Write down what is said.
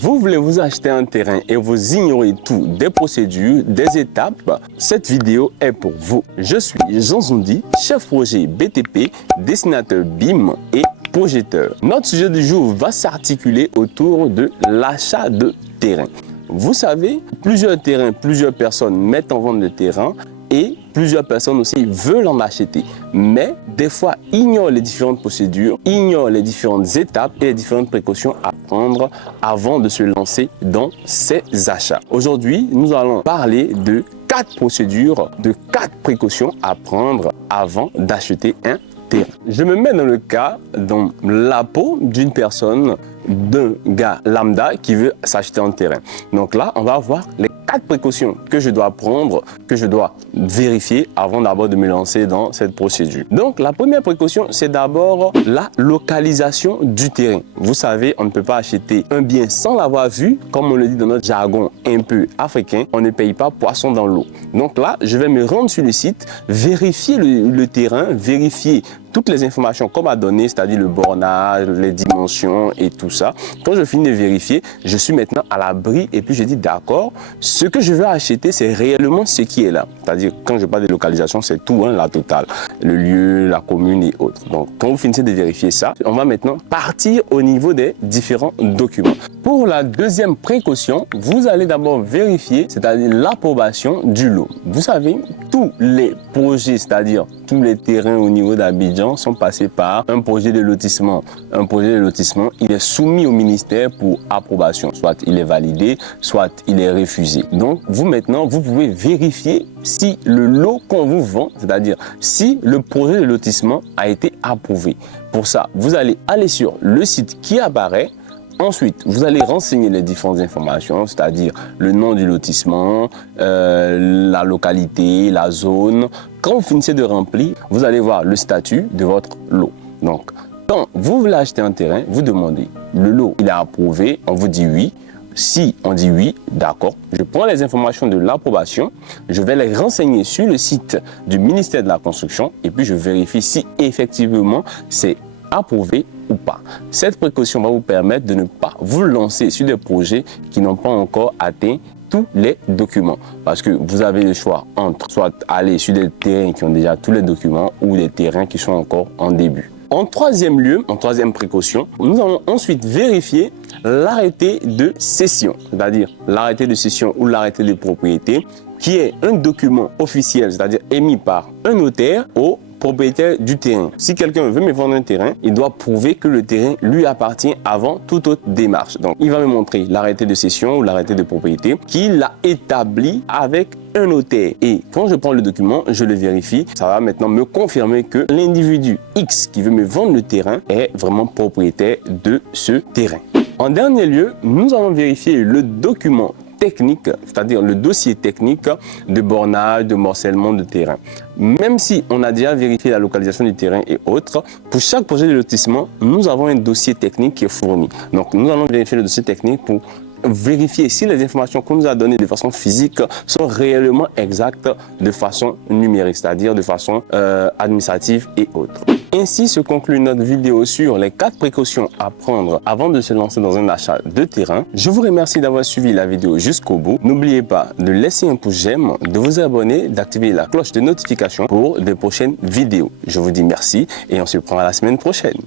Vous voulez vous acheter un terrain et vous ignorez tout, des procédures, des étapes, cette vidéo est pour vous. Je suis Jean Zoundi, chef projet BTP, dessinateur BIM et projeteur. Notre sujet du jour va s'articuler autour de l'achat de terrain. Vous savez, plusieurs terrains, plusieurs personnes mettent en vente le terrain et plusieurs personnes aussi veulent en acheter. Mais des fois, ignorent les différentes procédures, ignorent les différentes étapes et les différentes précautions à prendre avant de se lancer dans ces achats. Aujourd'hui, nous allons parler de 4 procédures, de 4 précautions à prendre avant d'acheter un terrain. Je me mets dans le cas, dans la peau d'une personne, d'un gars lambda qui veut s'acheter un terrain. Donc là, on va voir les 4 précautions que je dois prendre, que je dois vérifier avant d'abord de me lancer dans cette procédure. Donc la première précaution, c'est d'abord la localisation du terrain. Vous savez, on ne peut pas acheter un bien sans l'avoir vu. Comme on le dit dans notre jargon un peu africain, on ne paye pas poisson dans l'eau. Donc là, je vais me rendre sur le site, vérifier le terrain, vérifier toutes les informations qu'on m'a données, c'est-à-dire le bornage, les dimensions et tout ça. Quand je finis de vérifier, je suis maintenant à l'abri et puis je dis d'accord, ce que je veux acheter, c'est réellement ce qui est là. C'est-à-dire, quand je parle de localisation, c'est tout, hein, la totale. Le lieu, la commune et autres. Donc, quand vous finissez de vérifier ça, on va maintenant partir au niveau des différents documents. Pour la deuxième précaution, vous allez d'abord vérifier, c'est-à-dire l'approbation du lot. Vous savez, tous les projets, c'est-à-dire tous les terrains au niveau d'Abidjan sont passés par un projet de lotissement. Un projet de lotissement, il est soumis au ministère pour approbation. Soit il est validé, soit il est refusé. Donc, vous maintenant, vous pouvez vérifier si le lot qu'on vous vend, c'est-à-dire si le projet de lotissement a été approuvé. Pour ça, vous allez aller sur le site qui apparaît. Ensuite, vous allez renseigner les différentes informations, c'est-à-dire le nom du lotissement, la localité, la zone. Quand vous finissez de remplir, vous allez voir le statut de votre lot. Donc, quand vous voulez acheter un terrain, vous demandez le lot, il est approuvé, on vous dit oui. Si on dit oui, d'accord, je prends les informations de l'approbation, je vais les renseigner sur le site du ministère de la Construction et puis je vérifie si effectivement c'est approuvé ou pas. Cette précaution va vous permettre de ne pas vous lancer sur des projets qui n'ont pas encore atteint tous les documents. Parce que vous avez le choix entre soit aller sur des terrains qui ont déjà tous les documents ou des terrains qui sont encore en début. En troisième lieu, en troisième précaution, nous allons ensuite vérifier l'arrêté de cession, c'est-à-dire l'arrêté de cession ou l'arrêté de propriété, qui est un document officiel, c'est-à-dire émis par un notaire au propriétaire du terrain. Si quelqu'un veut me vendre un terrain, il doit prouver que le terrain lui appartient avant toute autre démarche. Donc, il va me montrer l'arrêté de cession ou l'arrêté de propriété qu'il a établi avec un notaire. Et quand je prends le document, je le vérifie. Ça va maintenant me confirmer que l'individu X qui veut me vendre le terrain est vraiment propriétaire de ce terrain. En dernier lieu, nous allons vérifier le document technique, c'est-à-dire le dossier technique de bornage, de morcellement de terrain. Même si on a déjà vérifié la localisation du terrain et autres, pour chaque projet de lotissement, nous avons un dossier technique qui est fourni. Donc, nous allons vérifier le dossier technique pour vérifier si les informations qu'on nous a données de façon physique sont réellement exactes de façon numérique, c'est-à-dire de façon administrative et autres. Ainsi se conclut notre vidéo sur les 4 précautions à prendre avant de se lancer dans un achat de terrain. Je vous remercie d'avoir suivi la vidéo jusqu'au bout. N'oubliez pas de laisser un pouce j'aime, de vous abonner, d'activer la cloche de notification pour de prochaines vidéos. Je vous dis merci et on se prend à la semaine prochaine.